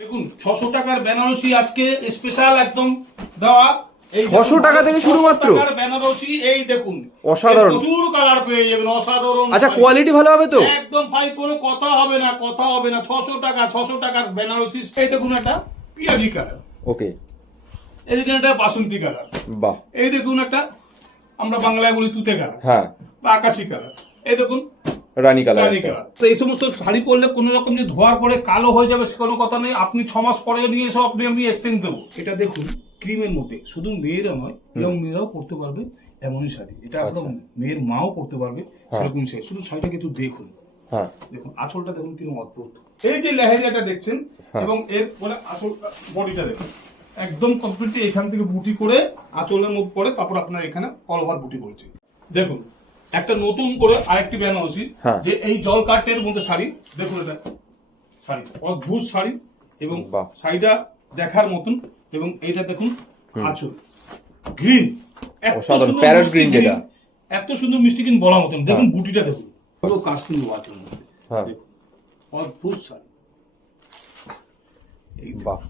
দেখুন ছশো টাকার বেনারসি আজকে স্পেশাল একদম দেওয়া। এই 600 টাকা থেকে 600 শুধুমাত্র? বেনারসি এই দেখুন। অসাধারণ। প্রচুর কালার পেয়ে যাবেন অসাধারণ আচ্ছা কোয়ালিটি ভালো হবে তো? একদম ভাই কোনো কথা হবে না কথা হবে না। ছশো টাকা ছশো টাকার বেনারসি এই দেখুন একটা পিয়াজি কালার ওকে। এই দেখুন একটা বাসন্তী কালার বাহ। এই দেখুন একটা আমরা বাংলায় বলি তুতে কালার হ্যাঁ। বা আকাশি কালার এই দেখুন রানী কালার রানী কালার। তো এই সমস্ত শাড়ি পরলে কোনো রকম যে ধোয়ার পরে কালো হয়ে যাবে সে কোনো কথা নেই। আপনি ছ মাস পরে নিয়ে এসে আপনি আমি এক্সচেঞ্জ দেবো। এটা দেখুন ক্রিমের মধ্যে। শুধু মেয়েরা নয় ইয়ং মেয়েরাও পরতে পারবে এমনই শাড়ি। এটা একদম মেয়ের মাও পরতে পারবে সেরকম শাড়ি। শুধু শাড়িটা কিন্তু দেখুন। হ্যাঁ। দেখুন আঁচলটা দেখুন কীরকম অদ্ভুত। এই যে লেহেঙ্গাটা দেখছেন হ্যাঁ। এবং এর পরে আঁচল বডিটা দেখুন। একদম কমপ্লিটলি এখান থেকে বুটি করে আঁচলের মধ্যে পরে তারপর আপনার এখানে অল ওভার বুটি পড়ছে। দেখুন একটা নতুন করে আরেকটি বেনারসি হ্যাঁ। যে এই জল কাটের মধ্যে শাড়ি? দেখুন এটা শাড়ি অদ্ভুত শাড়ি এবং শাড়িটা দেখার মতন এবং এইটা দেখুন আঁচল। গ্রিন। অসাধারণ, যেটা। এত সুন্দর মিষ্টি কিন্তু বলার মতন। দেখুন বুটিটা দেখুন। পুরো কাজ কিন্তু হ্যাঁ। দেখুন। অদ্ভুত শাড়ি। এই বাহ।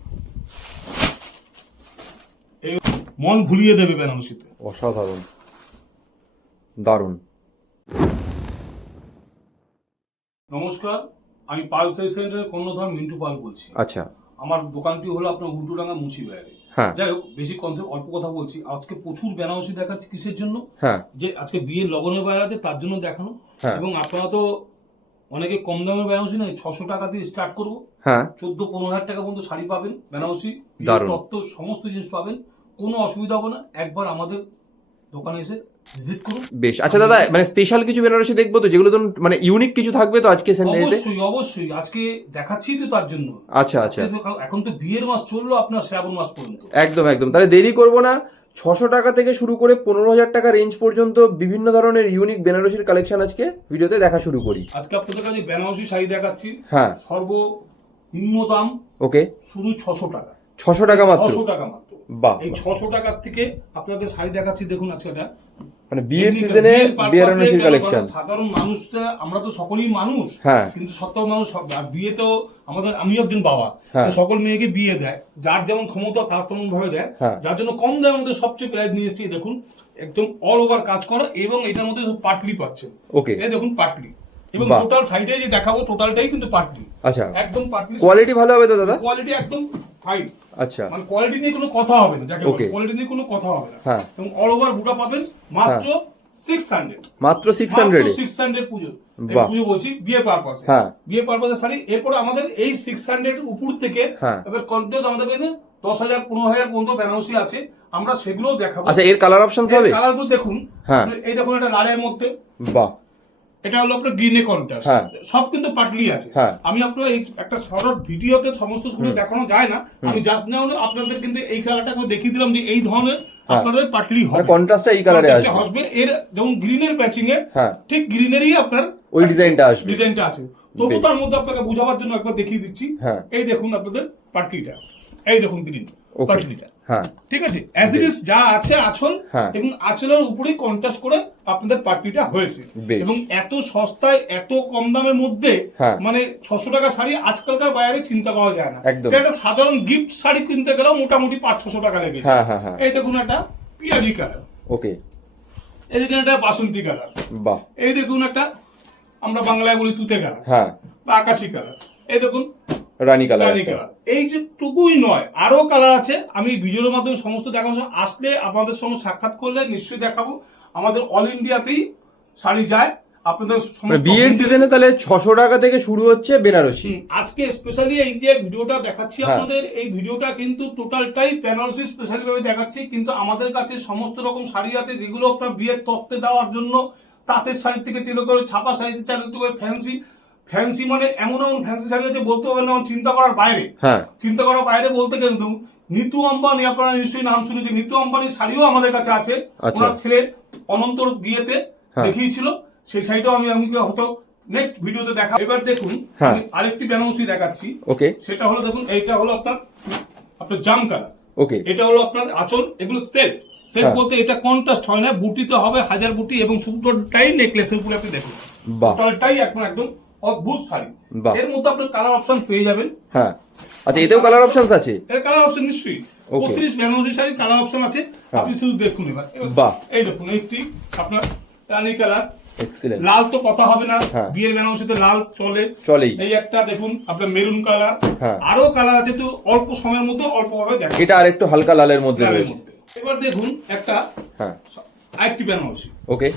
এই মন ভুলিয়ে দেবে বেনারসিতে অসাধারণ। দারুণ। নমস্কার আমি পাল সাই সেন্টারের কর্ণধার মিন্টু পাল বলছি। আচ্ছা। আমার দোকানটি হলো আপনার উল্টুডাঙ্গা মুচি বাইরে হ্যাঁ। যাই হোক বেশি কনসেপ্ট অল্প কথা বলছি। আজকে প্রচুর বেনারসি দেখাচ্ছি কিসের জন্য? হ্যাঁ। যে আজকে বিয়ের লগনের বাইরে আছে তার জন্য দেখানো। হ্যাঁ। এবং আপনারা তো অনেকে কম দামের বেনারসি নয় ছশো টাকা দিয়ে স্টার্ট করব। চোদ্দ পনেরো হাজার টাকা পর্যন্ত শাড়ি পাবেন বেনারসি। তত্ত্ব সমস্ত জিনিস পাবেন। কোনো অসুবিধা হবে না। একবার আমাদের দোকানে এসে বেশ। আচ্ছা দাদা মানে স্পেশাল কিছু বেনারসি দেখব তো যেগুলো ধরুন মানে ইউনিক কিছু থাকবে তো আজকে অবশ্যই অবশ্যই। আজকে দেখাচ্ছি তো তার জন্য। আচ্ছা আচ্ছা। এখন তো বিয়ের মাস চলল আপনার শ্রাবণ মাস পর্যন্ত। একদম একদম। তাহলে দেরি করব না। ছশো টাকা থেকে শুরু করে পনেরো হাজার টাকা রেঞ্জ পর্যন্ত বিভিন্ন ধরনের ইউনিক বেনারসির কালেকশন আজকে ভিডিওতে দেখা শুরু করি। আজকে আপনাদের কাছে বেনারসি শাড়ি দেখাচ্ছি। হ্যাঁ। সর্বনিম্ন দাম ওকে। শুধু ছশো টাকা। ছশো টাকা মাত্র। ছশো টাকা মাত্র। বাহ এই ছশো টাকার থেকে আপনাদের শাড়ি দেখাচ্ছি দেখুন আজকে এটা। মানে বিয়ের সিজনে বিয়ের কালেকশন সাধারণ মানুষরা আমরা তো সকলেই মানুষ হ্যাঁ। কিন্তু সত্ত্বেও মানুষ বিয়ে তো আমাদের আমিও একজন বাবা হ্যাঁ। সকল মেয়েকে বিয়ে দেয়। যার যেমন ক্ষমতা তার তেমন ভাবে দেয়। হ্যাঁ। যার জন্য কম দামের মধ্যে সবচেয়ে প্রাইস নিয়ে এসেছি দেখুন একদম অল ওভার কাজ করা এবং এটার মধ্যে পাটলি পাচ্ছেন। ওকে। এই দেখুন পাটলি। এবং টোটাল সাইডে যে দেখাবো টোটালটাই কিন্তু পাটলি। আচ্ছা। একদম পাটলি কোয়ালিটি ভালো হবে তো দাদা? কোয়ালিটি একদম ফাইন আচ্ছা। মানে কোয়ালিটি নিয়ে কোনো কথা হবে না যাকে. কোয়ালিটি নিয়ে কোনো কথা হবে না। হ্যাঁ। এবং অল ওভার বুটা পাবেন মাত্র সিক্স হান্ড্রেড মাত্র six hundred six hundred Puja. Puja বলছি বিয়ে পারপাসে হ্যাঁ। বিয়ে পারপাসে শাড়ি। এরপরে আমাদের এই সিক্স হান্ড্রেড উপর থেকে হ্যাঁ। এবার কন্টিনিউস আমাদের কাছে দশ হাজার পনেরো হাজার পর্যন্ত বেনারসি আছে। আমরা সেগুলোও দেখাবো। আচ্ছা এর কালার অপশন হবে? কালারগুলো দেখুন। হ্যাঁ। এই দেখুন এটা লালের মধ্যে। বাহ। এটা হলো আপনার গ্রিনে কন্ট্রাস্ট হ্যাঁ। সব কিন্তু পাটলি আছে। হ্যাঁ। আমি আপনার এই একটা শর্ট ভিডিওতে সমস্তগুলো দেখানো যায় না। আমি জাস্ট নাও আপনাদের কিন্তু এই আমি দেখিয়ে দিলাম যে এই ধরনের হ্যাঁ। আপনাদের পাটলি মানে হবে। কন্ট্রাস্টটা এই কালারে আসবে। এর যেমন গ্রিনের প্যাচিং এ। ঠিক গ্রিনেরই আপনার ওই ডিজাইনটা আসবে। ডিজাইনটা আছে। তবু তার মধ্যে আপনাকে বোঝাবার জন্য একবার দেখিয়ে দিচ্ছি। এই দেখুন আপনাদের পাটলিটা। এই দেখুন গ্রিন হ্যাঁ। ঠিক আছে? অ্যাজ ইট ইজ যা আছে আঁচল হ্যাঁ। এবং আঁচলের উপরেই কন্ট্রাস্ট করে আপনাদের পাটলিটা হয়েছে। এবং এত সস্তায় এত কম দামের মধ্যে হ্যাঁ। মানে ছশো টাকা শাড়ি আজকালকার বাজারে চিন্তা করা যায় না। একটা সাধারণ গিফট শাড়ি কিনতে গেলেও মোটামুটি পাঁচ ছশো টাকা লেগে এই দেখুন একটা পিয়াজি কালার ওকে এই দেখুন একটা বাসন্তী কালার বাহ। এই দেখুন একটা আমরা বাংলায় বলি তুতে কালার হ্যাঁ। বা আকাশি কালার এই দেখুন রানী কালার রানী কালার। এই যে টুকুই নয় আরও কালার আছে। আমি ভিডিওর মাধ্যমে সমস্ত দেখাবো। আসলে আপনাদের সঙ্গে সাক্ষাৎ করলে নিশ্চয়ই দেখাবো। আমাদের অল ইন্ডিয়াতেই শাড়ি যায়। আপনাদের মানে বিয়ের সিজনে তাহলে ছশো টাকা থেকে শুরু হচ্ছে বেনারসি। আজকে স্পেশালি এই যে ভিডিওটা দেখাচ্ছি হ্যাঁ। আপনাদের এই ভিডিওটা কিন্তু টোটালটাই বেনারসি স্পেশালি ভাবে দেখাচ্ছি। কিন্তু আমাদের কাছে সমস্ত রকম শাড়ি আছে যেগুলো আপনার বিয়ের তত্ত্বে দেওয়ার জন্য তাঁতের শাড়ি থেকে চালু করে ছাপা শাড়িতে চালু করে ফ্যান্সি ফ্যান্সি মানে এমন এমন ফ্যান্সি শাড়ি আছে বলতে পারেন না চিন্তা করার বাইরে। হ্যাঁ। চিন্তা করার বাইরে বলতে কিন্তু নিতু আম্বানি আপনারা নিশ্চয়ই নাম শুনেছেন নিতু আম্বানির শাড়িও আমাদের কাছে আছে। আচ্ছা। ওনার ছেলে অনন্তর বিয়েতে হ্যাঁ। দেখিয়েছিল সেই শাড়িটাও আমি আমি হয়তো নেক্সট ভিডিওতে দেখা এবার দেখুন হ্যাঁ। আমি আরেকটি বেনারসি দেখাচ্ছি। ওকে সেটা হলো দেখুন এইটা হলো আপনার আপনার জাম কালার ওকে এটা হলো আপনার আঁচল এগুলো সেট সেট। বলতে এটা কন্ট্রাস্ট হয় না বুটিতে হবে হাজার বুটি এবং সুতোটাই নেকলেসের উপরে আপনি দেখুন। বাহ। একদম একদম অদ্ভুত শাড়ি। এর মধ্যে আপনি কালার অপশন পেয়ে যাবেন। হ্যাঁ। আচ্ছা এতেও কালার অপশনস আছে? এর কালার অপশন নিশ্চয়ই. বত্রিশ বেনারসি শাড়ি কালার অপশন আছে। হ্যাঁ। আপনি শুধু দেখুন এবার। বাহ। এই দেখুন এইটি আপনার রানি কালার এক্সিলেন্ট লাল তো কথা হবে না। হ্যাঁ। বিয়ের বেনারসিতে লাল চলে। চলেই। এই একটা দেখুন আপনার মেরুন কালার হ্যাঁ। আরও কালার আছে তো অল্প সময়ের মধ্যে অল্প ভাবে দেখা এটা আর একটু হালকা লালের মধ্যে রয়েছে। এবার দেখুন একটা হ্যাঁ। আরেকটি বেনারসি। ওকে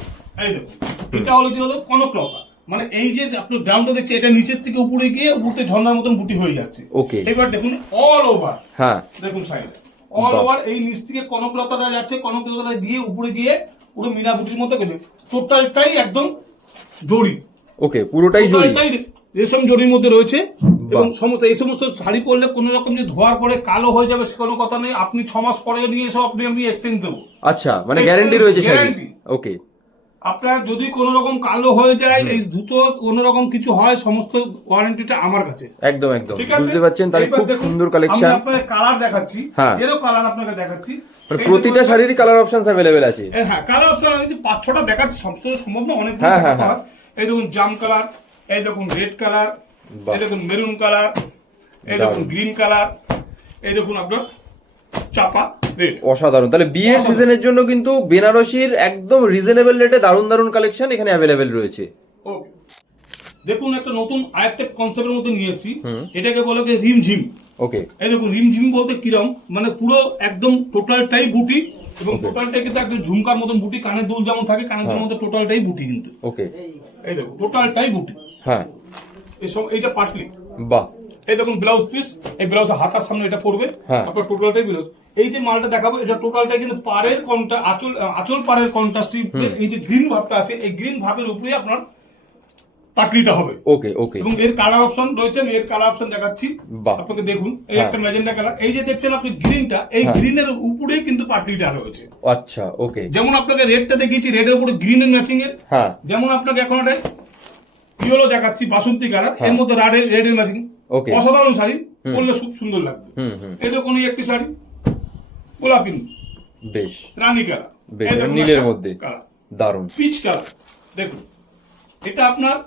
এই দেখুন এটা হলো কি হলো? কনকলতা মানে এই যে আপনি ডাউনটা দেখছে এটা নিচের থেকে উপরে গিয়ে উপরে ঝর্ণার মতন বুটি হয়ে যাচ্ছে। Okay. এবার দেখুন অল ওভার হ্যাঁ। দেখুন সাইডে অল ওভার এই নিচ থেকে কনকলতাটা যাচ্ছে কনকলতাটা গিয়ে উপরে গিয়ে পুরো মিনা বুটির মতো গেছে। টোটালটাই একদম জড়ি ওকে পুরোটাই জড়ি রেশম জড়ির মধ্যে রয়েছে। এবং সমস্ত এই সমস্ত শাড়ি পরলে কোনো রকম যে ধোয়ার পরে কালো হয়ে যাবে সে কোনো কথা নেই। আপনি ছ মাস পরে নিয়ে এসে আপনি আমি এক্সচেঞ্জ দেবো। আচ্ছা মানে গ্যারান্টি রয়েছে শাড়ি ওকে আপনার যদি কোনো রকম কালো হয়ে যায় এই দুটো কোনো রকম কিছু হয় সমস্ত ওয়ারেন্টিটা আমার কাছে। একদম একদম। ঠিক আছে? বুঝতে পারছেন? তাহলে খুব সুন্দর আমি কালেকশন আপনাকে কালার দেখাচ্ছি হ্যাঁ। এরও কালার আপনাকে দেখাচ্ছি। মানে প্রতিটা শাড়িরই কালার অপশনস অ্যাভেলেবেল আছে। হ্যাঁ কালার অপশন আমি যে পাঁচ ছটা দেখাচ্ছি সবসময় সম্ভব না অনেক হ্যাঁ, হ্যাঁ, হ্যাঁ। এই দেখুন জাম কালার এই দেখুন রেড কালার এই দেখুন মেরুন কালার এই দেখুন। গ্রিন কালার এই দেখুন আপনার চাপা। অসাধারণ। তাহলে বিয়ের সিজনের জন্য কিন্তু বেনারসির একদম রিজনেবল রেটে দারুণ দারুণ কালেকশন এখানে অ্যাভেলেবেল রয়েছে। ওকে দেখুন একটা নতুন আরেকটা কনসেপ্টের মধ্যে নিয়ে এসেছি। এটাকে বলে কি রিমঝিম ওকে এই দেখুন রিমঝিম বলতে কিরম? মানে পুরো একদম টোটালটাই বুটি এবং. টোটালটাই কিন্তু একদম ঝুমকার মতন বুটি কানের দুল যেমন থাকে কানের দুলের মধ্যে টোটালটাই বুটি কিন্তু। ওকে এই দেখুন টোটালটাই বুটি। হ্যাঁ। এসব এইটা পাটলি। বাহ। এই দেখুন ব্লাউজ পিস এই ব্লাউজ হাতার সামনে এটা পড়বে হ্যাঁ। আপনার টোটালটাই ব্লাউজ এই যে মালটা দেখাবো এটা টোটালটাই কিন্তু পাড়ের কন্টা আঁচল আঁচল পাড়ের কন্ট্রাস্টই এই যে গ্রিন ভাবটা আছে এই গ্রিন ভাবের উপরে আপনার পাটলিটা হবে। ওকে ওকে এবং এর কালার অপশন রয়েছে এর কালার অপশন দেখাচ্ছি। আপনাকে দেখুন এই হ্যাঁ। একটা ম্যাজেন্ডা কালার এই যে দেখছেন আপনি গ্রিনটা এই হ্যাঁ। গ্রিনের উপরেই কিন্তু পাটলিটা রয়েছে। আচ্ছা ওকে যেমন আপনাকে রেডটা দেখিয়েছি রেডের উপরে গ্রিনের ম্যাচিং এর। হ্যাঁ। যেমন আপনাকে এখন একটা ইয়েলো দেখাচ্ছি বাসন্তী কালারের মধ্যে রেডের রেডের ম্যাচিং Okay. অসাধারণ শাড়ি পরলে খুব সুন্দর লাগবে। দেখুন এই একটি শাড়ি গোলাপি বেশ। রানী কালার বেশ, নীলের মধ্যে। কালার দারুণ। পিচ কালার দেখুন এটা আপনার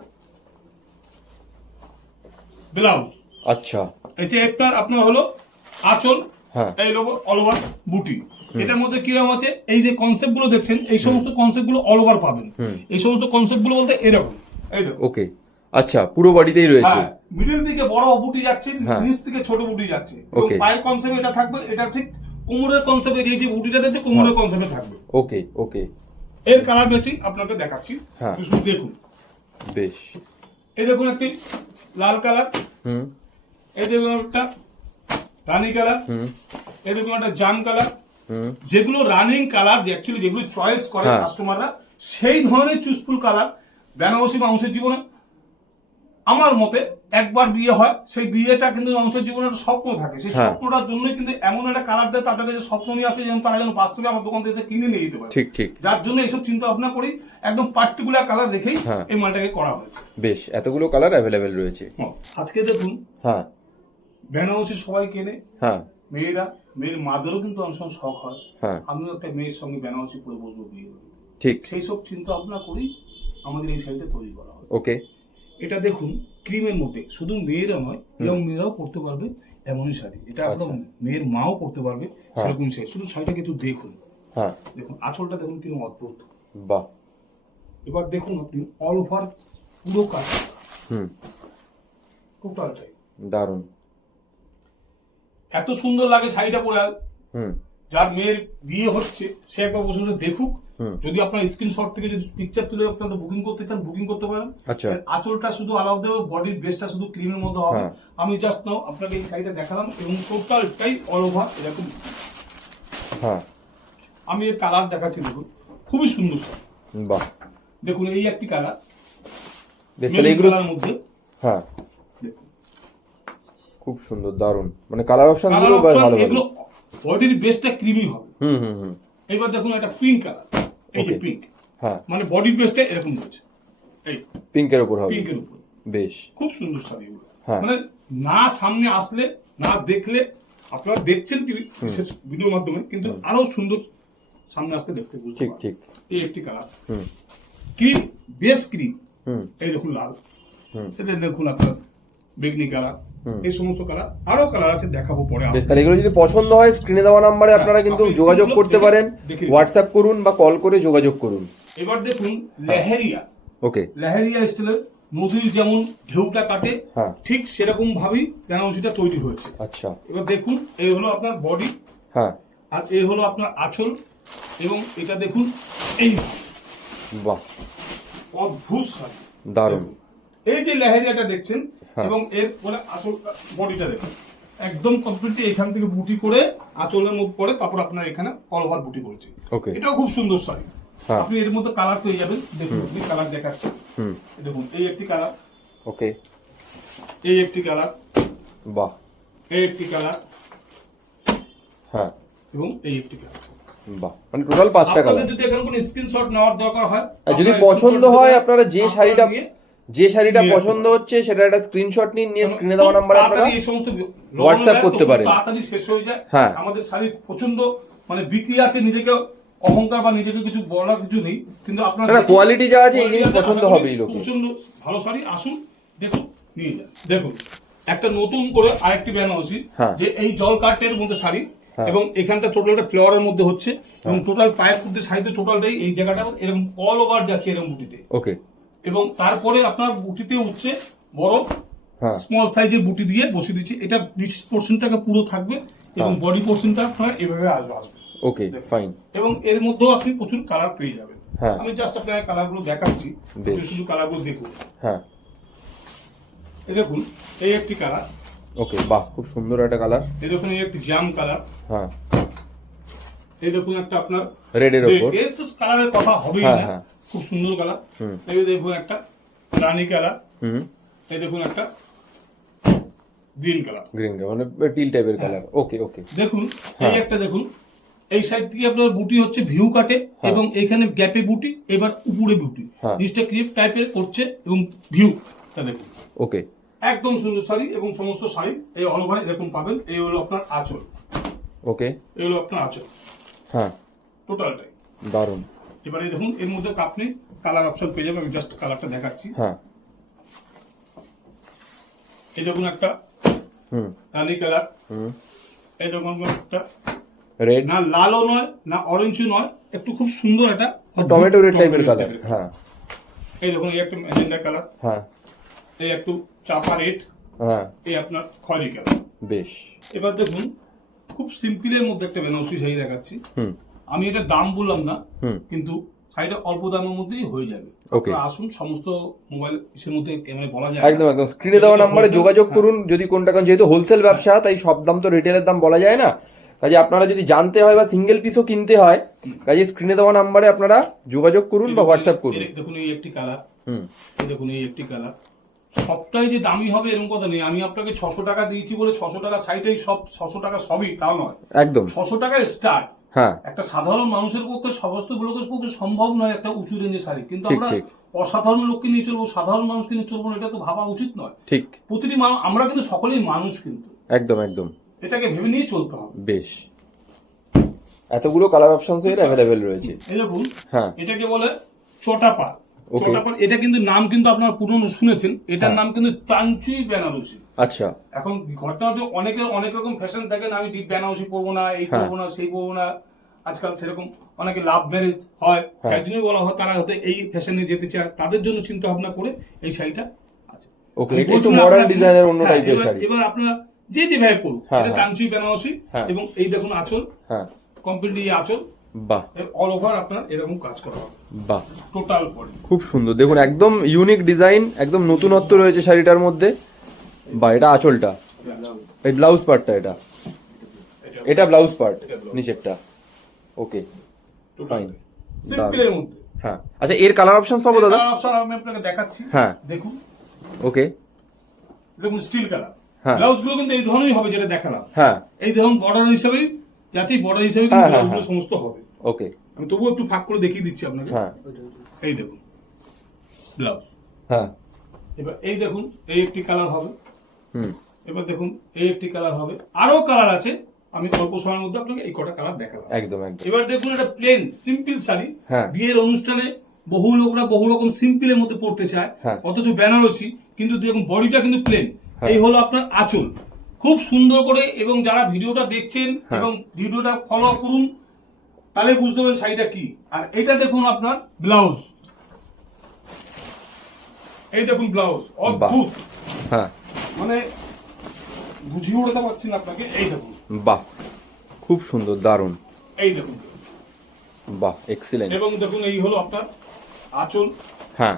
ব্লাউজ। আচ্ছা। এটা আপনার আপনার হলো আঁচল হ্যাঁ। এই লোক অল ওভার বুটি। এটার মধ্যে কীরকম আছে? এই যে কনসেপ্টগুলো দেখছেন এই সমস্ত কনসেপ্টগুলো অল ওভার পাবেন। এই সমস্ত কনসেপ্টগুলো বলতে এরকম। এই দেখুন। ওকে আচ্ছা পুরো বডিতেই রয়েছে। হ্যাঁ মিডিল থেকে বড় বুটি যাচ্ছে হ্যাঁ। নিচ থেকে ছোট বুটি যাচ্ছে। ওকে পায়ের কনসেপ্ট এটা থাকবে এটা ঠিক কোমরের কনসেপ্ট এই যে বুটিটা দিচ্ছে কোমরের কনসেপ্টে থাকবে। ওকে ওকে এর কালার বেশি আপনাকে দেখাচ্ছি। হ্যাঁ। দেখুন। বেশ। এই দেখুন একটি লাল কালার হুম। এই দেখুন একটা রানী কালার হুম। এই দেখুন একটা জাম কালার হুম। যেগুলো রানিং কালার যে অ্যাকচুয়ালি যেগুলো চয়েস করে হ্যাঁ। কাস্টমাররা সেই ধরনের চুজফুল কালার বেনারসি মানুষের জীবনে আমার মতে একবার বিয়ে হয় সেই বিয়েটা কিন্তু মানুষের জীবনে একটা স্বপ্ন থাকে। সেই হ্যাঁ। স্বপ্নটার জন্যই কিন্তু এমন একটা কালার দেয় তাদের কাছে স্বপ্ন নিয়ে আসে যেন তারা যেন বাস্তবে আমার দোকান থেকে কিনে নিয়ে যেতে পারে। ঠিক ঠিক। যার জন্য এইসব চিন্তা ভাবনা করি একদম পার্টিকুলার কালার রেখেই হ্যাঁ। এই মালটাকে করা হয়েছে। বেশ এতগুলো কালার অ্যাভেলেবেল রয়েছে। আজকে দেখুন হ্যাঁ। বেনারসি সবাই কেনে হ্যাঁ। মেয়েরা মেয়ের মাদেরও কিন্তু অনেক সময় শখ হয়। হ্যাঁ। আমিও একটা মেয়ের সঙ্গে বেনারসি পরে বসবো বিয়ে ঠিক। সেই সব চিন্তা ভাবনা করেই আমাদের এই শাড়িটা তৈরি করা হয় ওকে এটা দেখুন ক্রিমের মধ্যে। শুধু মেয়েরা নয় ইয়ং মেয়েরাও পড়তে পারবে এমনই শাড়ি। এটা আপনার আচ্ছা। মেয়ের মাও পড়তে পারবে হ্যাঁ। সেরকম শাড়ি। শুধু শাড়িটাকে একটু দেখুন। হ্যাঁ। দেখুন আঁচলটা দেখুন কীরকম অদ্ভুত। বাহ। এবার দেখুন আপনি অল ওভার পুরো কাজ। হুম। টোটালটাই দারুণ। এত সুন্দর লাগে শাড়িটা পরে। হুম। যার মেয়ের বিয়ে হচ্ছে সে একবার বসে দেখুক। যদি আপনার স্ক্রিনশট থেকে যদি পিকচার তুলে আপনাদের বুকিং করতে চান বুকিং করতে পারেন। আচ্ছা। আঁচলটা শুধু আলাদা হবে বডির বেসটা শুধু ক্রিমের মধ্যে হবে। হ্যাঁ। আমি জাস্ট নাও আপনাকে এই শাড়িটা দেখালাম এবং টোটালটাই অল ওভার এরকম। হ্যাঁ। আমি এর কালার দেখাচ্ছি দেখুন। খুবই সুন্দর শাড়ি। বাহ। দেখুন এই একটি কালার বেশ তাহলে এগুলো কালার মধ্যে। হ্যাঁ। খুব সুন্দর দারুণ। মানে কালার অপশনগুলো ভালো এগুলো বডির বেসটা ক্রিমি হবে। হুম হুম হুম। এবার দেখুন একটা পিঙ্ক কালার এই যে পিঙ্ক হ্যাঁ। মানে বডির বেসটা এরকম রয়েছে। এই পিঙ্কের উপর হবে। পিঙ্কের উপর। বেশ। খুব সুন্দর শাড়ি এগুলো। হ্যাঁ। মানে না সামনে আসলে না দেখলে আপনারা দেখছেন টিভি ভিডিওর মাধ্যমে কিন্তু আরও সুন্দর সামনে আসলে দেখতে বুঝতে ঠিক ঠিক। এই একটি কালার ক্রিম বেস ক্রিম। হুম। এই দেখুন লাল। এতে দেখুন আপনার। বেগনি কালার। এই সমস্ত কালার আরও কালার আছে দেখাবো পরে বেশ তাহলে এগুলো যদি পছন্দ হয় স্ক্রিনে দেওয়া নাম্বারে আপনারা হ্যাঁ, কিন্তু আপনি যোগাযোগ করতে পারেন হোয়াটসঅ্যাপ করুন বা কল করে যোগাযোগ করুন। এবার দেখুন লেহেরিয়া। ওকে। লেহেরিয়া স্টাইলের নদীর যেমন ঢেউটা কাটে হ্যাঁ। ঠিক সেরকম ভাবেই বেনারসিটা তৈরি হয়েছে। আচ্ছা। এবার দেখুন এই হলো আপনার বডি হ্যাঁ। আর এই হলো আপনার আঁচল এবং এটা দেখুন এই বাহ। অদ্ভুত শাড়ি দারুণ। এই যে লেহেরিয়াটা দেখছেন হ্যাঁ। এবং এর পরে আঁচল বডিটা দেখুন। একদম কমপ্লিটলি এখান থেকে বুটি করে আঁচলের মধ্যে পরে তারপর আপনার এখানে অল ওভার বুটি ওকে এটাও খুব সুন্দর শাড়ি। হ্যাঁ। আপনি এর মধ্যে কালার পেয়ে যাবেন। দেখুন আপনি কালার দেখাচ্ছে হুম। দেখুন এই একটি কালার ওকে এই একটি কালার বাহ। এই একটি কালার হ্যাঁ। এবং এই একটি কালার বাহ। মানে টোটাল পাঁচটা কালার যদি এখানে কোনো স্ক্রিনশট নেওয়ার দরকার হয় যদি পছন্দ হয় আপনারা যে শাড়িটা যে শাড়িটা পছন্দ হচ্ছে সেটা একটা স্ক্রিনশট নিন নিয়ে স্ক্রিনে দেওয়া নাম্বারে আপনারা এই সমস্ত লগ্ন করতে পারেন। তাড়াতাড়ি শেষ হয়ে যায় হ্যাঁ। আমাদের শাড়ি প্রচণ্ড মানে বিক্রি আছে নিজেকে অহংকার বা নিজেকে কিছু বলার কিছু নেই কিন্তু আপনার না, যা আছে, এই জিনিস পছন্দ হবেই লোকের। প্রচণ্ড ভালো শাড়ি আসুন দেখুন নিয়ে যান দেখুন একটা নতুন করে আরেকটি বেনারসি হ্যাঁ। যে এই জল কাটের মধ্যে শাড়ি হ্যাঁ। এবং এখানটা টোটালটা ফ্লোয়ারের মধ্যে হচ্ছে এবং টোটাল পায়ের মধ্যে শাড়িতে টোটালটাই এই জায়গাটা এরকম অল ওভার যাচ্ছে এরকম বুটিতে ওকে এবং তারপরে আপনার বুটিতে উঠছে বড় হ্যাঁ। স্মল সাইজের বুটি দিয়ে বসিয়ে দিচ্ছি। এটা নিচ পোর্শনটাকে পুরো থাকবে এবং হ্যাঁ। বডি পোর্শনটা আপনার এভাবে আসবে। আসবে ওকে ফাইন এবং এর মধ্যেও আপনি প্রচুর কালার পেয়ে যাবেন। হ্যাঁ। আমি জাস্ট আপনার কালারগুলো দেখাচ্ছি। শুধু কালারগুলো দেখুন। হ্যাঁ। এই দেখুন এই একটি কালার ওকে বাহ খুব সুন্দর একটা কালার এই দেখুন এই একটি জাম কালার হ্যাঁ। এই দেখুন একটা আপনার ওপর। এর তো কালারের কথা হবেই হ্যাঁ, না। হ্যাঁ। খুব সুন্দর কালার। এই দেখুন একটা রানী কালার হুম। এই দেখুন একটা গ্রিন কালার গ্রিন মানে টিল টাইপের কালার ওকে ওকে দেখুন এই হ্যাঁ। একটা দেখুন এই সাইড থেকে আপনার বুটি হচ্ছে ভিউ কাটে এবং এখানে গ্যাপে বুটি এবার উপরে বুটি হ্যাঁ। নিচটা ক্রিপ টাইপের করছে এবং ভিউটা দেখুন। ওকে একদম সুন্দর শাড়ি এবং সমস্ত শাড়ি এই অল ওভার এরকম পাবেন। এই হলো আপনার আঁচল। ওকে এই হলো আপনার আঁচল। হ্যাঁ। টোটালটাই দারুণ। এবারে দেখুন এর মধ্যে আপনি কালার অপশন পেয়ে যাবেন আমি জাস্ট কালারটা দেখাচ্ছি। হ্যাঁ। এই দেখুন একটা হুম। রানি কালার হুম। এই দেখুন একটা রেড না লালও নয় না অরেঞ্জও নয় একটু খুব সুন্দর একটা টমেটো রেড টাইপের কালার হ্যাঁ। এই দেখুন এই একটা ম্যাজেন্ডা কালার হ্যাঁ। এই একটু চাপা রেড হ্যাঁ। এই আপনার খয়েরি কালার বেশ। এবার দেখুন খুব সিম্পলের মধ্যে একটা বেনারসি শাড়ি দেখাচ্ছি। হুম। আমি এটা দাম বললাম না কিন্তু শাড়িটা অল্প দামের মধ্যেই হয়ে যাবে. আপনারা আসুন সমস্ত মোবাইল ইসের মধ্যে মানে বলা যায় একদম একদম। স্ক্রিনে দেওয়া নাম্বারে যোগাযোগ হ্যাঁ। করুন যদি কোনটা কারণ যেহেতু হোলসেল ব্যবসা তাই সব দাম তো রিটেলের দাম বলা যায় না। কাজে আপনারা যদি জানতে হয় বা সিঙ্গেল পিসও কিনতে হয় কাজে স্ক্রিনে দেওয়া নাম্বারে আপনারা যোগাযোগ করুন বা হোয়াটসঅ্যাপ করুন। দেখুন এই একটি কালার হুম। দেখুন এই একটি কালার সবটাই যে দামি হবে এরকম কথা নেই। আমি আপনাকে ছশো টাকা দিয়েছি বলে ছশো টাকা সাইডেই সব ছশো টাকা সবই তাও নয়। একদম। ছশো টাকায় স্টার্ট হ্যাঁ। একটা সাধারণ মানুষের পক্ষে সমস্ত লোকের পক্ষে সম্ভব নয় একটা উঁচু রেঞ্জের শাড়ি। কিন্তু আমরা অসাধারণ লোককে নিয়ে চলবো সাধারণ মানুষকে নিয়ে চলবো এটা তো ভাবা উচিত নয়। ঠিক। প্রতিটি মানুষ আমরা কিন্তু সকলেই মানুষ কিন্তু। একদম একদম। এটাকে ভেবে নিয়ে চলতে হবে। বেশ। এতগুলো কালার অপশন এর অ্যাভেলেবেল রয়েছে। এই দেখুন হ্যাঁ। এটাকে বলে চটাপা চটাপা এটা কিন্তু নাম কিন্তু আপনারা পুরনো শুনেছেন এটার হ্যাঁ। নাম কিন্তু তাঞ্চুই বেনারসি আচ্ছা এখন ঘটনা হচ্ছে অনেকের অনেক রকম ফ্যাশন থাকে না আমি ডিপ বেনারসি পরবো না এই হ্যাঁ। পরবো না সেই পরবো না আজকাল সেরকম অনেকে লাভ ম্যারেজ হয় হ্যাঁ। তাই জন্যই বলা হয় তারা হয়তো এই ফ্যাশনে যেতে চায় তাদের জন্য চিন্তা ভাবনা করে এই শাড়িটা আছে ওকে এটা একটু মডার্ন ডিজাইনের অন্য হ্যাঁ, টাইপের এবার- শাড়ি এবার আপনারা যে যে ভাই পড়ুন হ্যাঁ, এটা হ্যাঁ। বেনারসি হ্যাঁ। এবং এই দেখুন আঁচল হ্যাঁ কমপ্লিটলি আঁচল বাহ অল ওভার আপনার এরকম কাজ করা হবে। বাহ টোটাল বডি খুব সুন্দর। দেখুন একদম ইউনিক ডিজাইন একদম নতুনত্ব রয়েছে শাড়িটার মধ্যে। বা এটা আঁচলটা। এই ব্লাউজ পার্টটা এটা। এটা ব্লাউজ পার্ট নিচেরটা। ওকে. সিম্পলের মধ্যে। হ্যাঁ। আচ্ছা এর কালার অপশনস পাবো দাদা? অপশন আমি আপনাকে দেখাচ্ছি। হ্যাঁ। দেখুন। ওকে। দেখুন স্টিল কালার হ্যাঁ। ব্লাউজগুলো কিন্তু এই ধরনেরই হবে যেটা দেখালাম। হ্যাঁ। এই দেখুন বর্ডার হিসাবেই যাচ্ছি বর্ডার হিসাবে হ্যাঁ, কিন্তু হ্যাঁ, ব্লাউজগুলো হ্যাঁ। সমস্ত হবে। ওকে। আমি তবুও একটু ফাঁক করে দেখিয়ে দিচ্ছি আপনাকে। হ্যাঁ। এই দেখুন ব্লাউজ হ্যাঁ। এবার এই দেখুন এই একটি কালার হবে। হুম। এবার দেখুন এই একটি কালার হবে। আরও কালার আছে। আমি অল্প সময়ের মধ্যে আপনাকে এই কটা কালার দেখালাম। একদম একদম। এবার দেখুন এটা প্লেন সিম্পল শাড়ি। হ্যাঁ। বিয়ের অনুষ্ঠানে বহু লোকরা বহু রকম সিম্পলের মধ্যে পড়তে চায়। হ্যাঁ। অথচ বেনারসি কিন্তু দেখুন বডিটা কিন্তু প্লেন হ্যাঁ। এই হলো আপনার আঁচল। খুব সুন্দর করে এবং যারা ভিডিওটা দেখছেন হ্যাঁ। এবং ভিডিওটা ফলো করুন তাহলে বুঝতে পারবেন শাড়িটা কি। আর এটা দেখুন আপনার ব্লাউজ এই দেখুন ব্লাউজ অদ্ভুত। হ্যাঁ। মানে বুঝিয়ে উঠতে পারছি না আপনাকে এই দেখুন। বাহ খুব সুন্দর দারুণ। এই দেখুন। বাহ এক্সিলেন্ট এবং দেখুন এই হলো আপনার আঁচল। হ্যাঁ।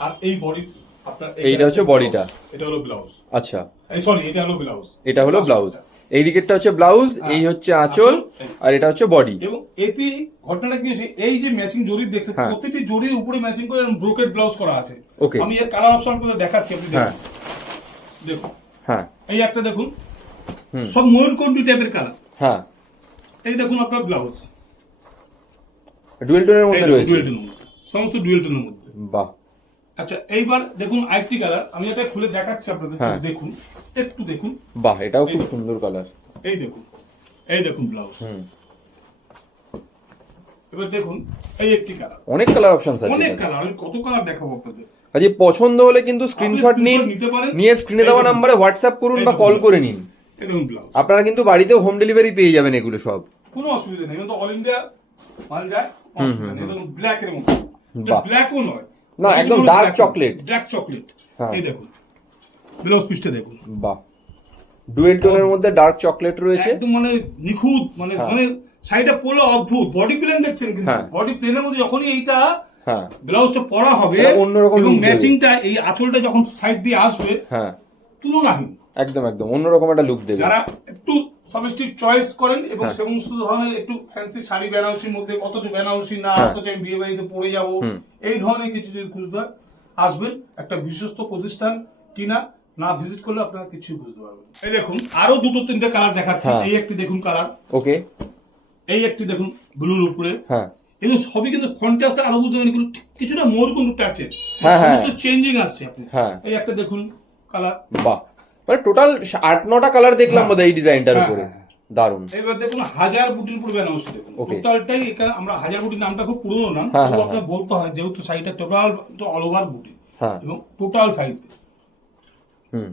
আর এই বডি আপনার এইটা হচ্ছে bodyটা। এটা হলো ব্লাউজ আচ্ছা। সরি এটা হলো ব্লাউজ এটা হলো ব্লাউজ এই দিকেরটা হচ্ছে ব্লাউজ এই হচ্ছে আঁচল আর এটা হচ্ছে বডি এবং এতে ঘটনাটা কি হয়েছে এই যে ম্যাচিং জরি দেখছেন হ্যাঁ। প্রত্যেকটি জরির উপরে ম্যাচিং করে ব্রোকেট ব্লাউজ করা আছে। Okay. আমি এর কালার অপশন করে দেখাচ্ছি আপনি হ্যাঁ। দেখুন। দেখুন হ্যাঁ। এই একটা দেখুন। সব ময়ূরকণ্ঠী টাইপের কালার হ্যাঁ। এই দেখুন আপনার ব্লাউজ ডুয়েল টোনের মধ্যে রয়েছে। সমস্ত ডুয়েল টোনের মধ্যে। বাহ। আচ্ছা এইবার দেখুন আরেকটি কালার আমি এটা খুলে দেখাচ্ছি আপনাদের হ্যাঁ। দেখুন একটু দেখুন। বাহ এটাও খুব সুন্দর কালার এই দেখুন এই দেখুন ব্লাউজ এবার দেখুন এই একটি কালার অনেক কালার অপশনস আছে অনেক কালার আমি কত কালার দেখাবো আপনাদের? কাজে পছন্দ হলে কিন্তু স্ক্রিনশট নিন। নিয়ে স্ক্রিনে দেওয়া নাম্বারে হোয়াটসঅ্যাপ করুন বা কল করে নিন। আপনারা কিন্তু বাড়িতেও হোম ডেলিভারি পেয়ে যাবেন এগুলো সব। কোনো অসুবিধা নেই কিন্তু অল ইন্ডিয়া মাল যায় অসুবিধা নেই। ব্ল্যাক এর ব্ল্যাকও নয় না, একদম dark chocolate। ব্ল্যাক চকলেট হ্যাঁ। এই দেখুন ব্লাউজ পিসটা দেখুন। বাহ। ডুয়েল টোনের মধ্যে ডার্ক চকলেট রয়েছে। একদম মানে নিখুঁত মানে হ্যাঁ। মানে শাড়িটা পরলে অদ্ভুত। বডি প্লেন দেখছেন কিন্তু। হ্যাঁ। বডি প্লেনের মধ্যে যখনই এইটা হ্যাঁ। ব্লাউজটা পরা হবে অন্যরকম এবং ম্যাচিংটা এই আঁচলটা যখন সাইড দিয়ে আসবে হ্যাঁ। তুলনাহীন একদম একদম। অন্যরকম একটা লুক দেবে। যারা একটু সবেস্টিক চয়েস করেন এবং হ্যাঁ। সমস্ত ধরনের একটু ফ্যান্সি শাড়ি বেনারসির মধ্যে অথচ বেনারসি না হ্যাঁ। অথচ আমি বিয়ে বাড়িতে পরে যাব এই ধরনের কিছু যদি খুঁজতে হয় আসবেন একটা বিশ্বস্ত প্রতিষ্ঠান কিনা না ভিজিট করলে আপনারা কিছুই বুঝতে পারবেন এই দেখুন আরও দুটো তিনটে কালার দেখাচ্ছি। হ্যাঁ। এই একটি দেখুন কালার ওকে। এই একটি দেখুন ব্লুর উপরে। হ্যাঁ। এগুলো সবই কিন্তু কন্ট্রাস্ট আরও বুঝতে পারেন ঠিক কিছুটা মোর কিন্তু টাচে হ্যাঁ, হ্যাঁ। সমস্ত চেঞ্জিং আসছে। আপনি হ্যাঁ। এই একটা দেখুন কালার বাহ। মানে টোটাল আট নটা কালার দেখলাম হ্যাঁ। বোধহয় এই ডিজাইনটার হ্যাঁ, উপরে। হ্যাঁ, দারুণ। এবার দেখুন হাজার বুটির উপর বেনারসি দেখুন টোটালটাই এখানে আমরা হাজার বুটির নামটা খুব পুরনো নাম হ্যাঁ, তবু হ্যাঁ, বলতে হয় যেহেতু শাড়িটা টোটাল অল ওভার বুটি হ্যাঁ। এবং টোটাল শাড়িতে হুম।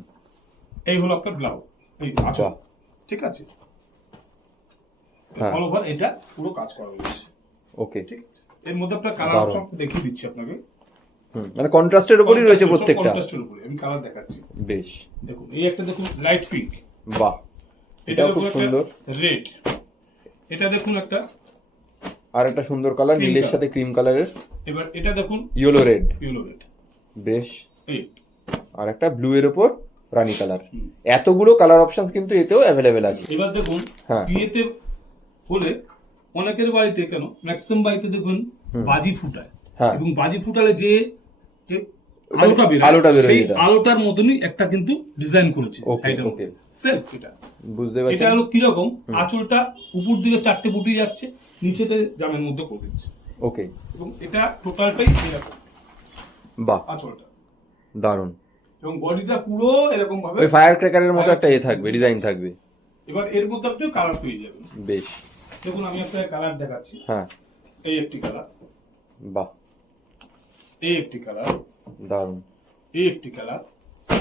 এই হলো আপনার ব্লাউজ এই আচ্ছা। ঠিক আছে? হ্যাঁ। অল ওভার এটা পুরো কাজ করা হয়েছে। ওকে ঠিক আছে? এর মধ্যে আপনার কালার অপশন দেখিয়ে দিচ্ছি আপনাকে। মানে কন্ট্রাস্টের উপরই রয়েছে প্রত্যেকটা। কন্ট্রাস্টের উপরে আমি কালার দেখাচ্ছি। বেশ। দেখুন এই একটা দেখুন লাইট পিঙ্ক বাহ। এটা খুব সুন্দর। রেড এটা দেখুন একটা আর একটা সুন্দর কালার নীলের সাথে ক্রিম কালারের এবার এটা দেখুন ইয়েলো রেড ইয়েলো রেড বেশ। আর একটা ব্লু এর উপর রানী কালার এতগুলো কালার অপশনস কিন্তু এতেও অ্যাভেলেবেল আছে। এবার দেখুন হ্যাঁ। বিয়েতে হলে অনেকের বাড়িতে কেন ম্যাক্সিমাম বাড়িতে দেখুন বাজি ফুটায়। হ্যাঁ। এবং বাজি ফুটালে যে যে আলোটা বেরোয়। আলোটা সেই আলোটার মতনই একটা কিন্তু ডিজাইন করেছে সাইডের okay. সেলফ এটা। বুঝতে এটা পারছেন? হলো কীরকম? আঁচলটা উপর দিকে চারটে বুটি যাচ্ছে নিচেতে জামের মধ্যে করে দিচ্ছে। ওকে। এবং এটা টোটালটাই এরকম বাহ। আঁচলটা। দারুণ। এবং বডিটা পুরো এরকম ভাবে ওই ফায়ার ক্র্যাকারের মতো একটা এ থাকবে ডিজাইন থাকবে। এবার এর মধ্যে আপনি কালার পেয়ে যাবেন। বেশ। দেখুন আমি একটা কালার দেখাচ্ছি। হ্যাঁ। এই একটি কালার বাহ। এই একটি কালার দারুণ। এই একটি কালার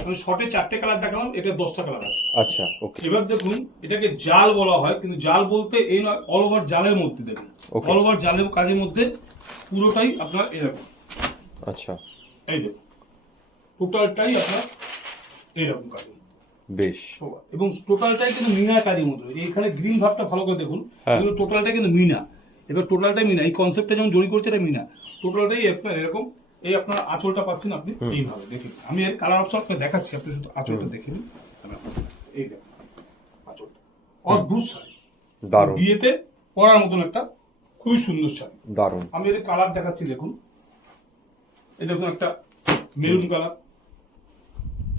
আমি শর্টে চারটে কালার দেখালাম এটা দশটা কালার আছে। আচ্ছা ওকে এবার দেখুন এটাকে জাল বলা হয় কিন্তু জাল বলতে এই নয় অল ওভার জালের মধ্যে দেখুন অল ওভার জালের কাজের মধ্যে পুরোটাই আপনার এরকম। আচ্ছা। এই দেখুন টোটালটাই আপনার এইরকম কাজ বেশ। এবং টোটালটাই কিন্তু মিনা কাজের মধ্যে এইখানে গ্রিন ভাবটা ভালো করে দেখুন। হ্যাঁ। টোটালটাই কিন্তু মিনা। এবার টোটালটাই মিনা। এই কনসেপ্টটা যেমন জড়ি করছে এটা মিনা। টোটালটাই আপনার এরকম এই আপনার আঁচলটা পাচ্ছেন আপনি এইভাবে দেখুন। আমি এর কালার অপশন আপনাকে দেখাচ্ছি আপনি শুধু আঁচলটা দেখে নিন। এই দেখুন আঁচলটা। অদ্ভুত শাড়ি। দারুণ। বিয়েতে পরার মতন একটা খুবই সুন্দর শাড়ি। দারুণ। আমি এর কালার দেখাচ্ছি দেখুন। এই দেখুন একটা মেরুন কালার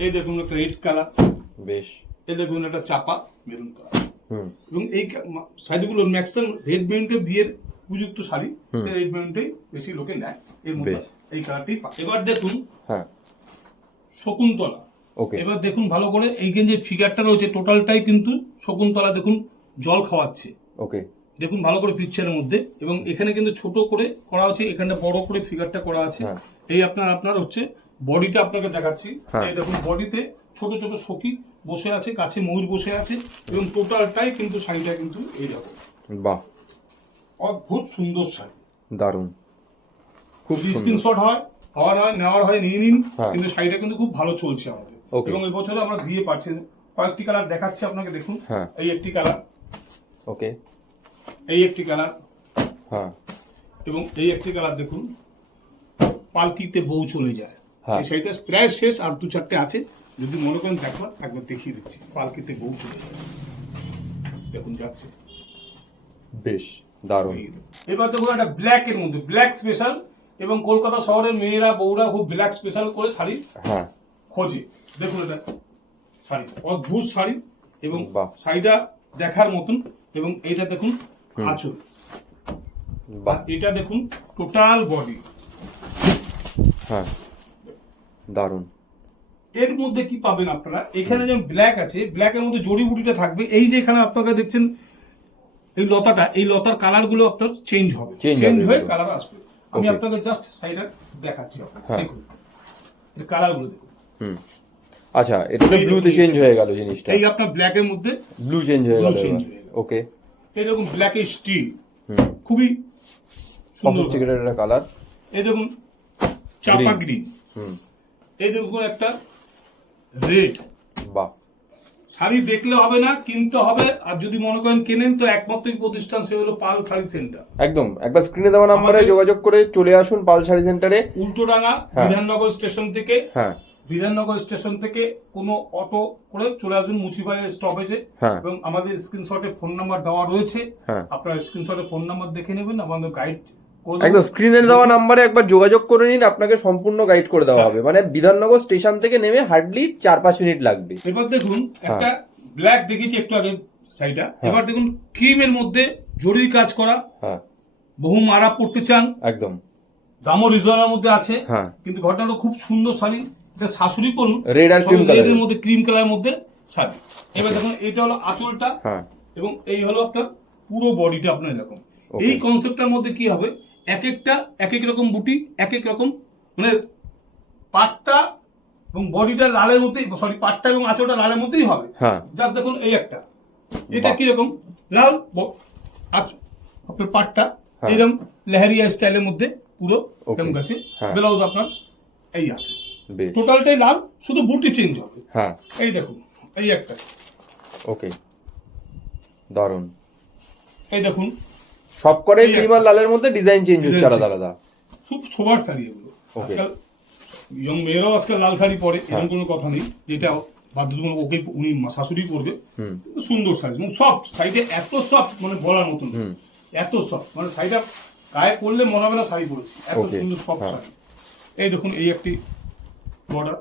এই দেখুন একটা রেড কালার বেশ। এই দেখুন একটা চাপা মেরুন কালার এবং এই শাড়িগুলোর ম্যাক্সিমাম রেড মেরুনটা বিয়ের উপযুক্ত শাড়ি। রেড বেশি লোকে নেয়। এর মধ্যে এই কালারটাই পায়। এবার দেখুন হ্যাঁ। শকুন্তলা। ওকে। এবার দেখুন ভালো করে এই যে ফিগারটা রয়েছে টোটালটাই কিন্তু শকুন্তলা দেখুন জল খাওয়াচ্ছে। ওকে। দেখুন ভালো করে পিকচারের মধ্যে। এবং এখানে কিন্তু ছোট করে করা আছে এখানে বড় করে ফিগারটা করা আছে। হ্যাঁ। এই আপনার আপনার হচ্ছে বডিটা আপনাকে দেখাচ্ছি। হ্যাঁ। এই দেখুন বডিতে ছোট ছোট সখী বসে আছে কাছে ময়ূর বসে আছে। এবং টোটালটাই কিন্তু শাড়িটা কিন্তু এই রকম বাহ। অদ্ভুত সুন্দর শাড়ি। দারুণ। খুব স্ক্রিনশট হয় হওয়ার হয় নেওয়ার হয় নিয়ে নিন। হ্যাঁ। কিন্তু শাড়িটা কিন্তু খুব ভালো চলছে আমাদের. এবং এই বছরে আমরা দিয়ে পাচ্ছি। কয়েকটি কালার দেখাচ্ছি আপনাকে দেখুন। হ্যাঁ। এই একটি কালার ওকে এই একটি কালার হ্যাঁ। এবং এই একটি কালার দেখুন। পালকিতে বউ চলে যায়। হ্যাঁ। এই শাড়িটা প্রায় শেষ আর দু চারটে আছে। যদি মনে করেন দেখবার একবার দেখিয়ে দিচ্ছি। পালকিতে বউ চলে যায়। দেখুন যাচ্ছে। বেশ। দারুণ। এবার দেখুন একটা ব্ল্যাক এর মধ্যে ব্ল্যাক স্পেশাল এবং কলকাতা শহরের মেয়েরা বউরা খুব ব্ল্যাক স্পেশাল করে শাড়ি হ্যাঁ। খোঁজে। দেখুন এটা শাড়ি অদ্ভুত শাড়ি এবং। শাড়িটা দেখার মতন এবং এটা দেখুন আঁচল। এটা দেখুন টোটাল বডি হ্যাঁ। দারুণ। এর মধ্যে কি পাবেন আপনারা? এখানে যেমন ব্ল্যাক আছে ব্ল্যাকের মধ্যে জড়িবুটিটা থাকবে। এই যে এখানে আপনারা দেখছেন এই লতাটা এই লতার কালারগুলো আপনার চেঞ্জ হবে। চেঞ্জ হয়ে কালার আসবে। আমি আপনাকে জাস্ট সাইডে দেখাচ্ছি আপনাকে। হ্যাঁ। দেখুন কালারগুলো দেখুন। হুম। আচ্ছা এটা তো ব্লুতে চেঞ্জ হয়ে গেল জিনিসটা। এই আপনার ব্ল্যাকের মধ্যে ব্লু চেঞ্জ হয়ে গেল। ওকে এই দেখুন ব্ল্যাক স্টিল হুম। খুবই সুন্দর। সফিস্টিকেটেড একটা কালার এই দেখুন চাপা. গ্রিন হুম। এই দেখুন একটা রেড শাড়ি দেখলে হবে না কিনতে হবে আর যদি মনে করেন কেনেন তো একমাত্রই প্রতিষ্ঠান সে হলো পাল শাড়ি সেন্টার। একদম। একবার স্ক্রিনে দেওয়া নাম্বারে যোগাযোগ করে চলে আসুন পাল শাড়ি সেন্টারে। উল্টোডাঙ্গা হ্যাঁ। বিধাননগর স্টেশন থেকে। হ্যাঁ। বিধাননগর স্টেশন থেকে কোনো অটো করে চলে আসবেন মুচিবাড়ি স্টপেজে হ্যাঁ। এবং আমাদের স্ক্রিনশটে ফোন নাম্বার দেওয়া রয়েছে। হ্যাঁ। আপনার স্ক্রিনশটে ফোন নাম্বার দেখে নেবেন আমাদের গাইড একদম। স্ক্রিনে দেওয়া নাম্বারে একবার যোগাযোগ করে নিন আপনাকে সম্পূর্ণ গাইড করে দেওয়া হ্যাঁ। হবে। মানে বিধাননগর স্টেশন থেকে নেমে হার্ডলি চার পাঁচ মিনিট লাগবে। এবার দেখুন একটা ব্ল্যাক দেখেছি একটু আগে শাড়িটা এবার দেখুন ক্রিমের মধ্যে জরুরি কাজ করা। হ্যাঁ। বহু মারা পড়তে চান। একদম। দামও রিজনের মধ্যে আছে। হ্যাঁ। কিন্তু ঘটনাটা খুব সুন্দর শাড়ি এটা শাশুড়ি করুন। রেড colour এর এর। মধ্যে ক্রিম কালারের মধ্যে শাড়ি এবার দেখুন এটা হলো আঁচলটা। হ্যাঁ। এবং এই হলো আপনার পুরো বডিটা আপনার এরকম। এই কনসেপ্টটার মধ্যে কি হবে? এক একটা এক এক রকম বুটি এক এক রকম মানে পাটটা এবং বডিটা লালের মধ্যেই সরি পাটটা এবং আঁচলটা লালের মধ্যেই হবে। হ্যাঁ। যার দেখুন এই একটা। এটা বাহ। কি রকম লাল আপনার পাটটা হ্যাঁ। এরকম লেহারিয়া স্টাইলের মধ্যে পুরো. এরকম আছে হ্যাঁ। ব্লাউজ আপনার এই আছে। টোটালটাই লাল শুধু বুটি চেঞ্জ হবে। হ্যাঁ। এই দেখুন এই একটা। ওকে দারুণ এই দেখুন সব করে ক্রিম আর লালের মধ্যে ডিজাইন চেঞ্জ হচ্ছে আলাদা আলাদা। খুব শোবার শাড়ি এগুলো. আজকাল ইয়ং মেয়েরাও আজকাল লাল শাড়ি পরে হ্যাঁ। এরকম কোনো কথা নেই যেটা বাধ্যতামূলক ওকে উনি শাশুড়ি পরবে। সুন্দর শাড়ি এবং সফট শাড়িটা এত সফট মানে বলার মতন এত সফট মানে শাড়িটা গায়ে পরলে মনে হবে না শাড়ি পরেছি। এত সুন্দর সফট হ্যাঁ। শাড়ি। এই দেখুন এই একটি বর্ডার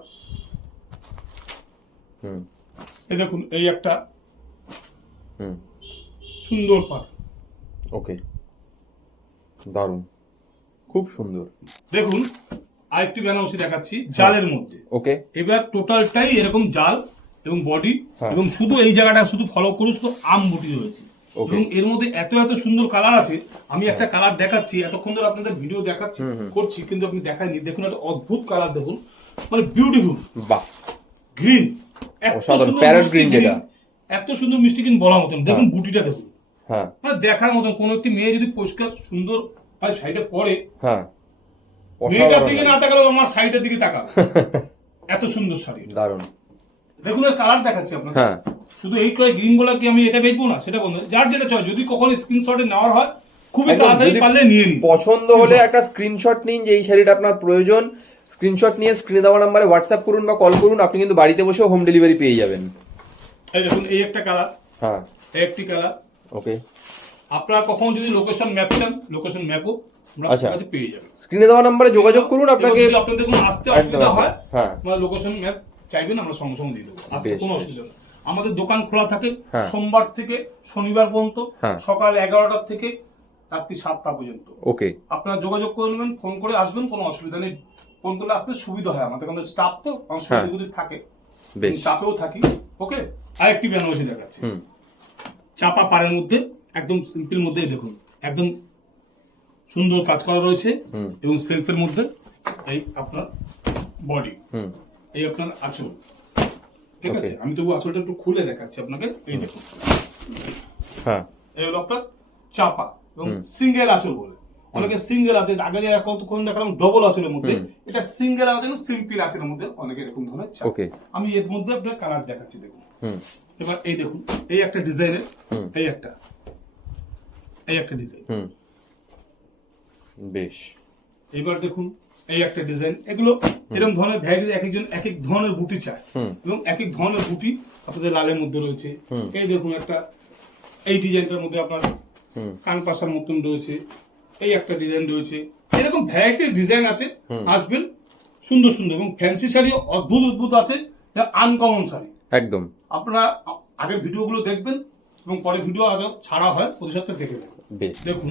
হুম। এই দেখুন এই একটা হুম। সুন্দর পাট ওকে দারুণ। খুব সুন্দর। দেখুন আরেকটি বেনারসি দেখাচ্ছি জালের মধ্যে। ওকে। এবার টোটালটাই এরকম জাল এবং বডি হ্যাঁ। এবং শুধু এই জায়গাটা শুধু ফলো করুন শুধু আম বুটি রয়েছে। এবং এর মধ্যে এত এত সুন্দর কালার আছে আমি একটা কালার দেখাচ্ছি এতক্ষণ ধরে আপনাদের ভিডিও দেখাচ্ছি করছি কিন্তু আপনি দেখায়নি দেখুন একটা অদ্ভুত কালার দেখুন। মানে বিউটিফুল বাহ। গ্রিন অসাধারণ, parrot green যেটা। এত সুন্দর মিষ্টি কিন্তু বলার মতন। দেখুন বুটিটা দেখুন। হ্যাঁ। মানে দেখার মতন কোন একটি মেয়ে যদি পরিষ্কার সুন্দর ভাই শাড়িটা পরে হ্যাঁ। মেয়েটার দিকে না তাকালেও আমার শাড়িটার দিকে তাকাবে। এত সুন্দর শাড়ি দারুণ। দেখুন এর কালার দেখাচ্ছি আপনাকে। হ্যাঁ। শুধু এই করে গ্রিন বলা কি আমি এটা বেচবো না? সেটা বন্ধু। যার যেটা চয় যদি কখনো স্ক্রিনশটে নেওয়ার হয় খুবই তাড়াতাড়ি পারলে নিয়ে নিন। পছন্দ হলে একটা স্ক্রিনশট নিন যে এই শাড়িটা আপনার প্রয়োজন। স্ক্রিনশট নিয়ে স্ক্রিনে দেওয়া নাম্বারে হোয়াটসঅ্যাপ করুন বা কল করুন আপনি কিন্তু বাড়িতে বসেও হোম ডেলিভারি পেয়ে যাবেন। এই দেখুন এই একটা কালার হ্যাঁ। একটি কালার ওকে আপনারা কখনো যদি লোকেশন ম্যাপ চান লোকেশন ম্যাপও আমরা আচ্ছা। পেয়ে যাবেন। স্ক্রিনে দেওয়া নাম্বারে যোগাযোগ করুন আপনাকে যদি আপনাদের কোনো আসতে অসুবিধা হয় হ্যাঁ। লোকেশন ম্যাপ চাইবেন আমরা সঙ্গে সঙ্গে দিয়ে দেবো। আসতে কোনো অসুবিধা নেই। আমাদের দোকান খোলা থাকে হ্যাঁ। সোমবার থেকে শনিবার পর্যন্ত হ্যাঁ। সকাল এগারোটা থেকে রাত্রি সাতটা পর্যন্ত। ওকে আপনারা যোগাযোগ করে নেবেন ফোন করে আসবেন কোনো অসুবিধা নেই। ফোন করলে আসতে সুবিধা হয় আমাদের কাছে স্টাফ তো অনেক হ্যাঁ। সুবিধা থাকে। চাপেও থাকি ওকে আরেকটি বেনারসি দেখাচ্ছি। চাপা পাড়ের মধ্যে একদম সিম্পল মধ্যেই দেখুন একদম সুন্দর কাজ করা রয়েছে এবং সেলফের মধ্যে এই আপনার বডি এই আপনার আঁচল। ঠিক আছে? আমি তবু আঁচলটা একটু খুলে দেখাচ্ছি আপনাকে এই দেখুন। হ্যাঁ। এই হলো আপনার চাপা এবং সিঙ্গেল আঁচল বলে। অনেকে সিঙ্গেল আছে আগে যে কতক্ষণ দেখালাম ডবল আঁচলের মধ্যে। এটা সিঙ্গেল আঁচল সিম্পল আঁচলের মধ্যে অনেকে এরকম ধরনের চাপ। আমি এর মধ্যে আপনার কালার দেখাচ্ছি দেখুন। হুম। এবার এই দেখুন এই একটা ডিজাইনের এই একটা এই একটা ডিজাইন বেশ। এবার দেখুন এই একটা ডিজাইন এগুলো এরকম ধরনের ভ্যারাইটি এক একজন এক এক ধরনের বুটি চায়। এবং এক এক ধরনের বুটি আপনাদের লালের মধ্যে রয়েছে। এই দেখুন একটা এই ডিজাইনটার মধ্যে আপনার কান পাশার মতন রয়েছে। এই একটা ডিজাইন রয়েছে। এরকম ভ্যারাইটি ডিজাইন আছে। আসবেন সুন্দর সুন্দর এবং ফ্যান্সি শাড়ি অদ্ভুত অদ্ভুত আছে। আনকমন শাড়ি। একদম। আপনারা আগের ভিডিওগুলো দেখবেন এবং পরে ভিডিও আরও ছাড়া হয় প্রতি সপ্তাহে দেখে দেখুন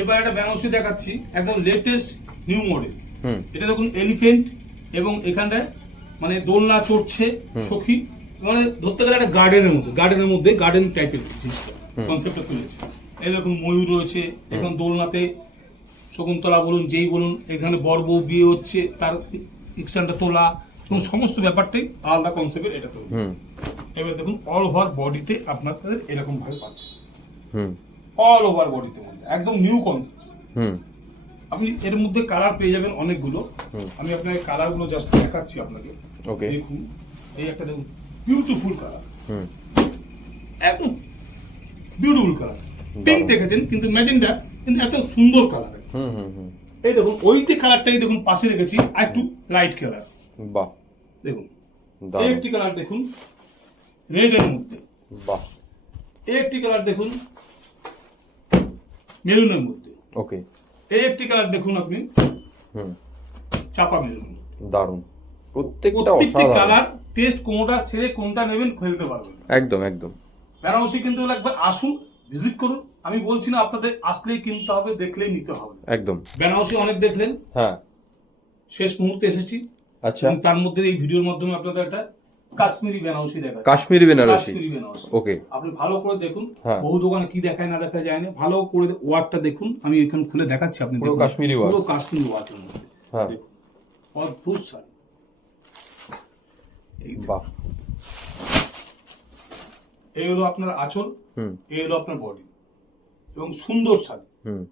এবার একটা বেনারসি দেখাচ্ছি একদম লেটেস্ট নিউ মডেল এটা দেখুন এলিফেন্ট এবং এখানটায় মানে দোলনা চড়ছে সখী মানে ধরতে গেলে একটা গার্ডেনের মধ্যে গার্ডেনের মধ্যে গার্ডেন টাইপের জিনিসটা কনসেপ্টটা তুলেছে। এই দেখুন ময়ূর রয়েছে এখন দোলনাতে শকুন্তলা বলুন যেই বলুন এখানে বর বউ বিয়ে হচ্ছে তার ইকশানটা তোলা এবং সমস্ত ব্যাপারটাই আলাদা কনসেপ্টের এটা তৈরি। এবার দেখুন অল ওভার বডিতে আপনাদের এরকম ভাবে পাচ্ছে। অল ওভার বডিতে মধ্যে একদম নিউ কনসেপ্ট হুম। আপনি এর মধ্যে কালার পেয়ে যাবেন অনেকগুলো। আমি আপনাকে কালারগুলো জাস্ট দেখাচ্ছি আপনাকে। ওকে দেখুন এই একটা দেখুন বিউটিফুল কালার একদম বিউটিফুল কালার পিঙ্ক দেখেছেন কিন্তু ম্যাজেন্ডা কিন্তু এত সুন্দর কালার এই দেখুন ওইটি কালারটাই দেখুন পাশে রেখেছি আর একটু লাইট কালার বাহ। দেখুন। একটি কালার দেখুন রেড এর মধ্যে। বাহ। একটি কালার দেখুন মেরুনের মধ্যে। ওকে। এই একটি কালার দেখুন আপনি হুম। চাপা মেরুন দারুণ। প্রত্যেকটা অসাধারণ। কালার টেস্ট কোনটা ছেড়ে কোনটা নেবেন খেলতে পারবেন একদম একদম। বেনারসি কিন্তু একবার আসুন ভিজিট করুন। আমি বলছি না আপনাদের আসলেই কিনতে হবে দেখলেই নিতে হবে। একদম। বেনারসি অনেক দেখলেন। হ্যাঁ। শেষ মুহূর্তে এসেছি। আচ্ছা। তার মধ্যে এই ভিডিওর মাধ্যমে আপনাদের একটা কাশ্মীরি বেনারসি দেখা কাশ্মীরি বেনারসি। কাশ্মীরি বেনারসি। ওকে। আপনি ভালো করে দেখুন। হ্যাঁ। বহু দোকানে কি দেখায় না দেখা যায় না। ভালো করে ওয়ার্কটা দেখুন। আমি এখানে খুলে দেখাচ্ছি আপনি পুরো কাশ্মীরি work। পুরো কাশ্মীরি ওয়ার্কের মধ্যে। হ্যাঁ। অদ্ভুত শাড়ি। এই বাহ। এই হলো আপনার আঁচল। এই হলো আপনার বডি। এবং সুন্দর শাড়ি। হুম।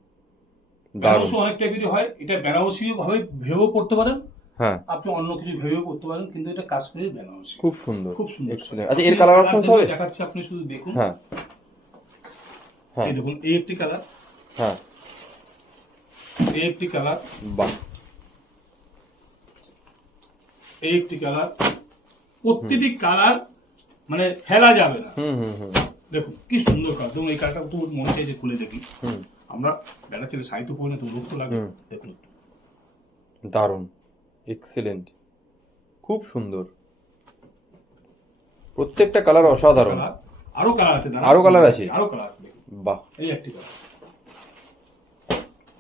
বেনারসি অনেক টাইপেরই হয়। এটা বেনারসি ভাবে ভেবেও পড়তে পারেন। হ্যাঁ। আপনি অন্য কিছু ভেবেও পড়তে পারেন কিন্তু এটা কাশ্মীরের বেনারসি খুব সুন্দর। খুব সুন্দর। আচ্ছা এর কালার অপশন হবে? দেখাচ্ছি আপনি শুধু দেখুন। হ্যাঁ। হ্যাঁ। এই দেখুন এই একটি কালার হ্যাঁ। এই একটি কালার বাহ। এই একটি কালার প্রতিটি কালার মানে ফেলা যাবে না। হুম হুম হুম। দেখুন কি সুন্দর কালার দেখুন এই কালারটা তো মনে চাই যে খুলে দেখি। আমরা ছেলে সাহিত্য পড়ি না তো লাগে। দেখুন দারুণ। এক্সেলেন্ট খুব সুন্দর। প্রত্যেকটা কালার অসাধারণ। কালার আরও কালার আছে। আরও colour আছে? আরও কালার আছে বাহ। এই একটি কালার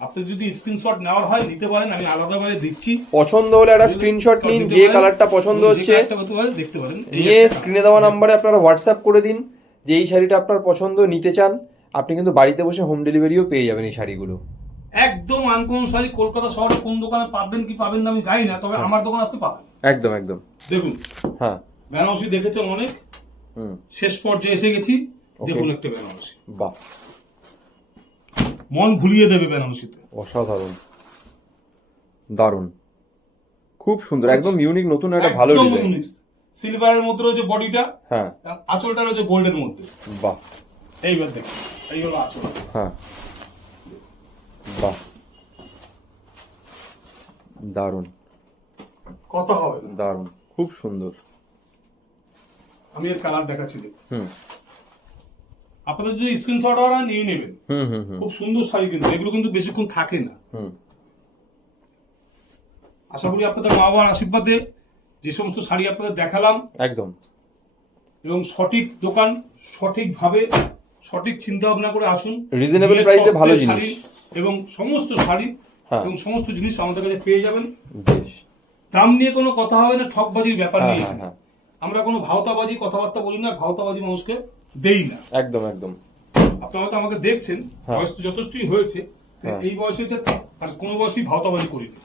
আপনি যদি স্ক্রিনশট নেওয়ার হয় নিতে পারেন আমি আলাদাভাবে দিচ্ছি। পছন্দ হলে একটা স্ক্রিনশট নিন যে কালারটা পছন্দ হচ্ছে দেখতে পারেন। এই নিয়ে স্ক্রিনে দেওয়া নাম্বারে আপনারা হোয়াটসঅ্যাপ করে দিন যে এই শাড়িটা আপনার পছন্দ নিতে চান আপনি কিন্তু বাড়িতে বসে হোম ডেলিভারিও পেয়ে যাবেন এই শাড়িগুলো। একদম আনকমন শাড়ি কলকাতা শহরে কোন দোকানে পাবেন কি পাবেন না আমি জানি না তবে আমার দোকানে আসতে পাবেন একদম একদম। দেখুন হ্যাঁ। বেনারসি দেখেছেন অনেক? শেষ পর্যায়ে এসে গেছি দেখুন একটা বেনারসি। বাহ। মন ভুলিয়ে দেবে বেনারসিতে। অসাধারণ। দারুণ। খুব সুন্দর একদম ইউনিক নতুন একটা ভালো ডিজাইন ইউনিক সিলভারের মধ্যে রয়েছে বডিটা হ্যাঁ। আঁচলটা রয়েছে গোল্ডের মধ্যে। বাহ। এইবার দেখুন এই হলো আঁচল। হ্যাঁ। বাহ। দারুণ। কথা হবে? দারুণ। খুব সুন্দর। আমি এর কালার দেখাচ্ছি হুম। আপনাদের যদি স্ক্রিনশট নিয়ে নেবেন হুম হুম হুম। খুব সুন্দর শাড়ি কিন্তু এগুলো কিন্তু বেশিক্ষণ থাকে না। হুম। আশা করি আপনাদের মা বাবার আশীর্বাদে যে সমস্ত শাড়ি আপনাদের দেখালাম একদম। এবং সঠিক দোকান সঠিকভাবে সঠিক চিন্তা ভাবনা করে আসুন। Price এ ভালো জিনিস। এবং সমস্ত শাড়ি হ্যাঁ। এবং সমস্ত জিনিস আমাদের কাছে পেয়ে যাবেন। বেশ। দাম নিয়ে কোনো কথা হবে না ঠকবাজির ব্যাপার হ্যাঁ নেই। হ্যাঁ আমরা কোনো ভাওতাবাজি কথাবার্তা বলি না ভাওতাবাজি মানুষকে দেই না। একদম একদম। আপনারা হয়তো আমাকে দেখছেন। বয়স তো যথেষ্টই হয়েছে। হ্যাঁ। এই বয়সে আর কোনো বয়সই ভাওতাবাজি করিনি।